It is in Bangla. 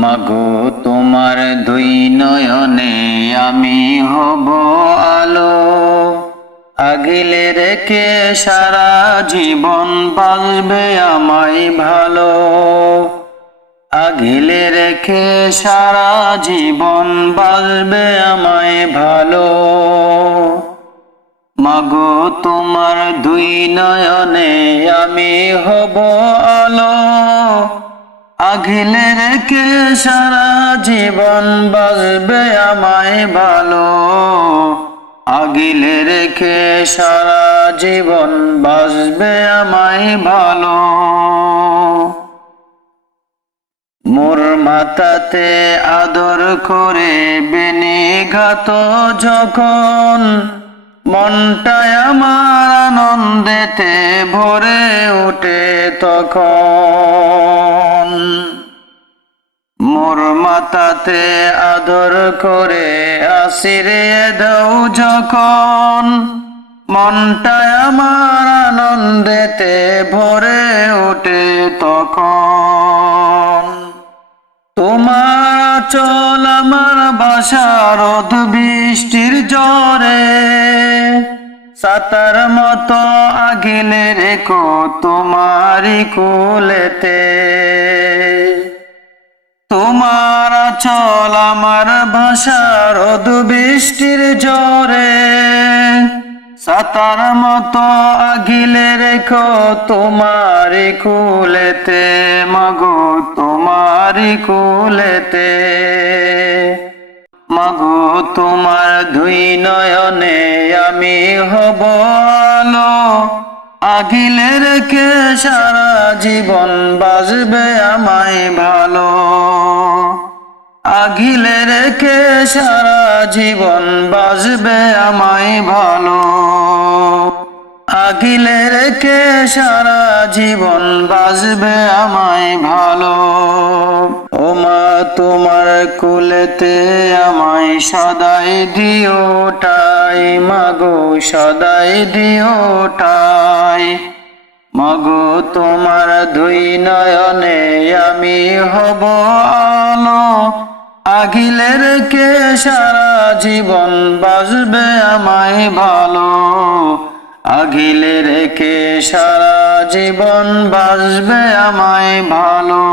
মাগো তোমার দুই নয়নে আমি হব আলো, আগিলে রেখে সারা জীবন বাঁচবে আমায় ভালো। আগিলে রেখে সারা জীবন বাঁচবে আমায় ভালো। মাগো তোমার দুই নয়নে আমি হব আলো, আগিলে রেখে সারা জীবন বাঁচবে আমায় ভালো। আগিলে রেখে সারা জীবন বাঁচবে আমায় ভালো। মোর মাথাতে আদর করে বেনি ঘাত যখন, মনটায় আমার আনন্দেতে ভরে ওঠে তখন। মোর মাথাতে আদর করে আশিরিয়ে দাও যখন, মনটায় আমার আনন্দেতে ভরে ওঠে তখন। তোমার চল আমার বাসা রোদ বৃষ্টির জ্বরে, সাতার মতো আগিলে রেখো তোমারি কুলেতে। তোমার চল আমার ভাষা রোদ বৃষ্টির জ্বরে, সাতার মতো আগিলে রেখো তোমারি কুলেতে। মাগো তোমারি কুলেতে। মাগো তোমার দুই নয়নে আমি হব আলো, আগিলে রেখে সারা জীবন বাঁচবে আমায় ভালো। আগিলে রেখে সারা জীবন বাঁচবে আমায় ভালো। আগিলে রেখে সারা জীবন বাঁচবে আমায় ভালো। ও মা তোমার কুলেতে আমায় সদাই দিও ঠাই, মাগো সদাই দিও ঠাই। মাগো তোমার দুই নয়নে আমি হব আলো, আগিলে রেখে সারা জীবন বাঁচবে আমায় ভালো। আগিলে রেখে সারা জীবন বাঁচবে আমায় ভালো।